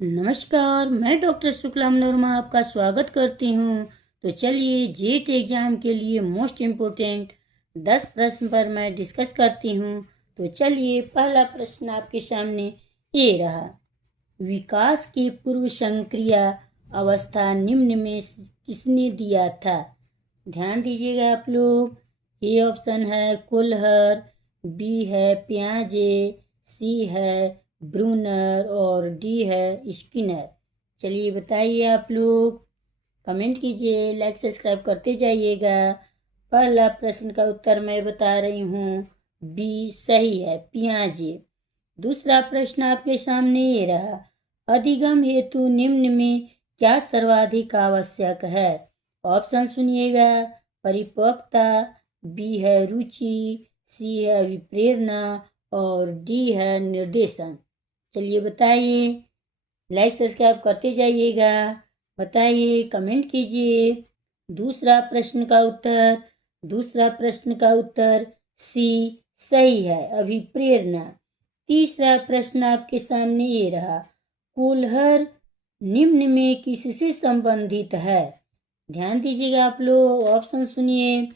नमस्कार, मैं डॉक्टर शुक्ला मनोरमा आपका स्वागत करती हूँ। तो चलिए जेट एग्जाम के लिए मोस्ट इम्पोर्टेंट 10 प्रश्न पर मैं डिस्कस करती हूँ। तो चलिए पहला प्रश्न आपके सामने ये रहा। विकास की पूर्व संक्रिय अवस्था निम्न में किसने दिया था? ध्यान दीजिएगा आप लोग। ए ऑप्शन है कोल्हर, बी है पियाजे, सी है ब्रूनर और डी है स्किनर। चलिए बताइए आप लोग, कमेंट कीजिए, लाइक सब्सक्राइब करते जाइएगा। पहला प्रश्न का उत्तर मैं बता रही हूँ, बी सही है, पियाजे। दूसरा प्रश्न आपके सामने ये रहा। अधिगम हेतु निम्न में क्या सर्वाधिक आवश्यक है? ऑप्शन सुनिएगा। परिपक्वता, बी है रुचि, सी है अभिप्रेरणा और डी है निर्देशन। चलिए बताइए, लाइक सब्सक्राइब करते जाइएगा, बताइए, कमेंट कीजिए। दूसरा प्रश्न का उत्तर सी सही है, अभिप्रेरणा। तीसरा प्रश्न आपके सामने ये रहा। कोल्हर निम्न में किससे संबंधित है? ध्यान दीजिएगा आप लोग, ऑप्शन सुनिए।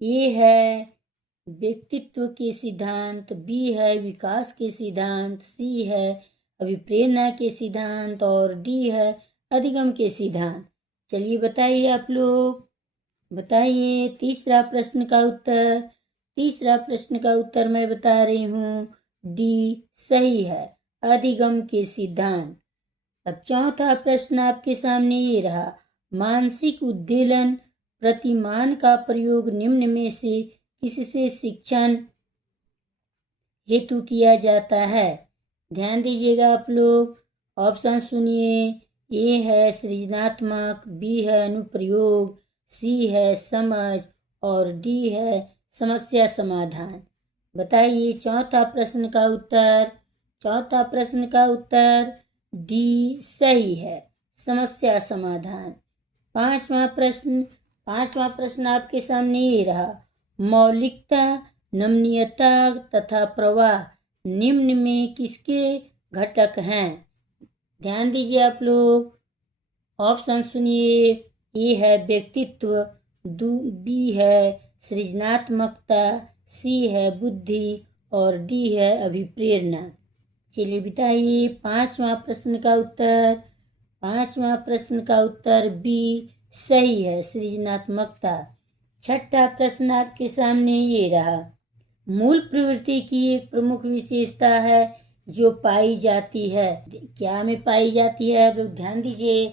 ए है व्यक्तित्व के सिद्धांत, बी है विकास के सिद्धांत, सी है अभिप्रेरणा के सिद्धांत और डी है अधिगम के सिद्धांत। चलिए बताइए आप लोग, बताइए। तीसरा प्रश्न का उत्तर मैं बता रही हूँ, डी सही है, अधिगम के सिद्धांत। अब चौथा प्रश्न आपके सामने ये रहा। मानसिक उद्वेलन प्रतिमान का प्रयोग निम्न में से किससे शिक्षण हेतु किया जाता है? ध्यान दीजिएगा आप लोग, ऑप्शन सुनिए। ए है सृजनात्मक, बी है अनुप्रयोग, सी है समझ और डी है समस्या समाधान। बताइए चौथा प्रश्न का उत्तर डी सही है, समस्या समाधान। पांचवा प्रश्न आपके सामने ये रहा। मौलिकता, नमनीयता तथा प्रवाह निम्न में किसके घटक हैं? ध्यान दीजिए आप लोग, ऑप्शन सुनिए। ए है व्यक्तित्व, बी है सृजनात्मकता, सी है बुद्धि और डी है अभिप्रेरणा। चलिए बताइए पांचवा प्रश्न का उत्तर बी सही है, सृजनात्मकता। छठा प्रश्न आपके सामने ये रहा। मूल प्रवृत्ति की एक प्रमुख विशेषता है जो पाई जाती है, क्या में पाई जाती है? आप लोग ध्यान दीजिए।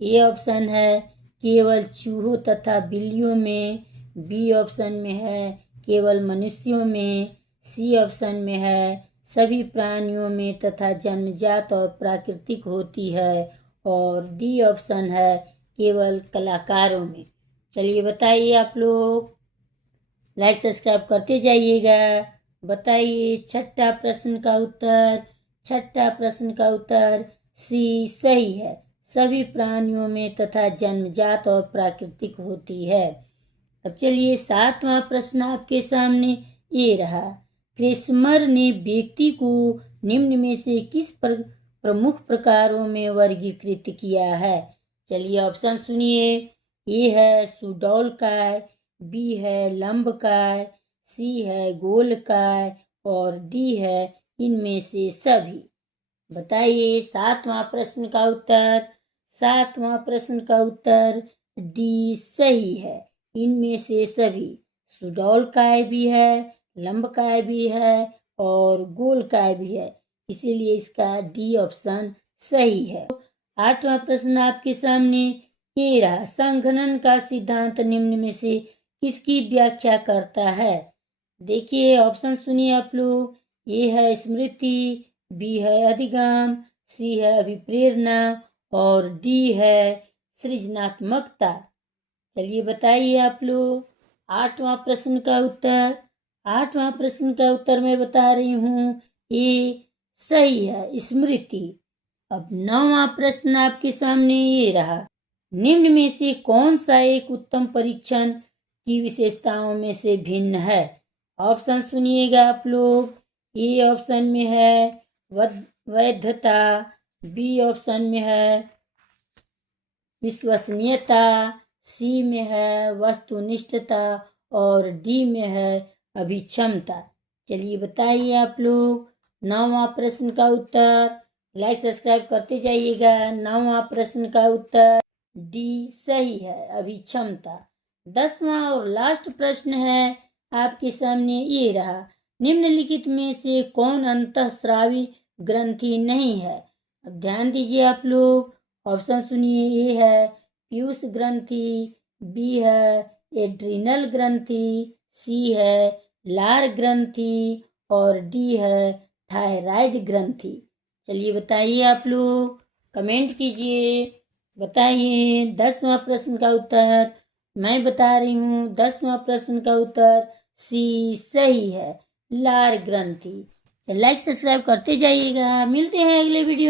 ए ऑप्शन है केवल चूहों तथा बिल्लियों में, बी ऑप्शन में है केवल मनुष्यों में, सी ऑप्शन में है सभी प्राणियों में तथा जन्मजात और प्राकृतिक होती है और डी ऑप्शन है केवल कलाकारों में। चलिए बताइए आप लोग, लाइक सब्सक्राइब करते जाइएगा, बताइए। छठा प्रश्न का उत्तर सी सही है, सभी प्राणियों में तथा जन्मजात और प्राकृतिक होती है। अब चलिए सातवां प्रश्न आपके सामने ये रहा। क्रेस्मर ने व्यक्ति को निम्न में से किस प्रमुख प्रकारों में वर्गीकृत किया है? चलिए ऑप्शन सुनिए। ए है सुडौलकाय, बी है लंबकाय, सी है गोलकाय और डी है इनमें से सभी। बताइए सातवां प्रश्न का उत्तर डी सही है, इनमें से सभी। सुडौलकाय भी है, लंबकाय भी है और गोलकाय भी है, इसीलिए इसका डी ऑप्शन सही है। आठवां प्रश्न आपके सामने ये रहा। संघनन का सिद्धांत निम्न में से किसकी व्याख्या करता है? देखिए ऑप्शन सुनिए आप लोग। ए है स्मृति, बी है अधिगम, सी है अभिप्रेरणा और डी है सृजनात्मकता। चलिए बताइए आप लोग। आठवां प्रश्न का उत्तर मैं बता रही हूँ, ए सही है, स्मृति। अब नौवां प्रश्न आपके सामने ये रहा। निम्न में से कौन सा एक उत्तम परीक्षण की विशेषताओं में से भिन्न है? ऑप्शन सुनिएगा आप लोग। ए ऑप्शन में है वैधता, बी ऑप्शन में है विश्वसनीयता, सी में है वस्तुनिष्ठता और डी में है अभिक्षमता। चलिए बताइए आप लोग 9वां प्रश्न का उत्तर। लाइक सब्सक्राइब करते जाइएगा। 9वां प्रश्न का उत्तर डी सही है, अभिक्षमता। 10वां और लास्ट प्रश्न है आपके सामने, ये रहा। निम्नलिखित में से कौन अंतःस्रावी ग्रंथि नहीं है? अब ध्यान दीजिए आप लोग, ऑप्शन सुनिए। ए है पीयूष ग्रंथि, बी है एड्रिनल ग्रंथि, सी है लार ग्रंथि और डी है थायराइड ग्रंथि। चलिए बताइए आप लोग, कमेंट कीजिए, बताइए। 10वां प्रश्न का उत्तर मैं बता रही हूँ। 10वां प्रश्न का उत्तर सी सही है, लार ग्रंथि। लाइक सब्सक्राइब करते जाइएगा। मिलते हैं अगले वीडियो।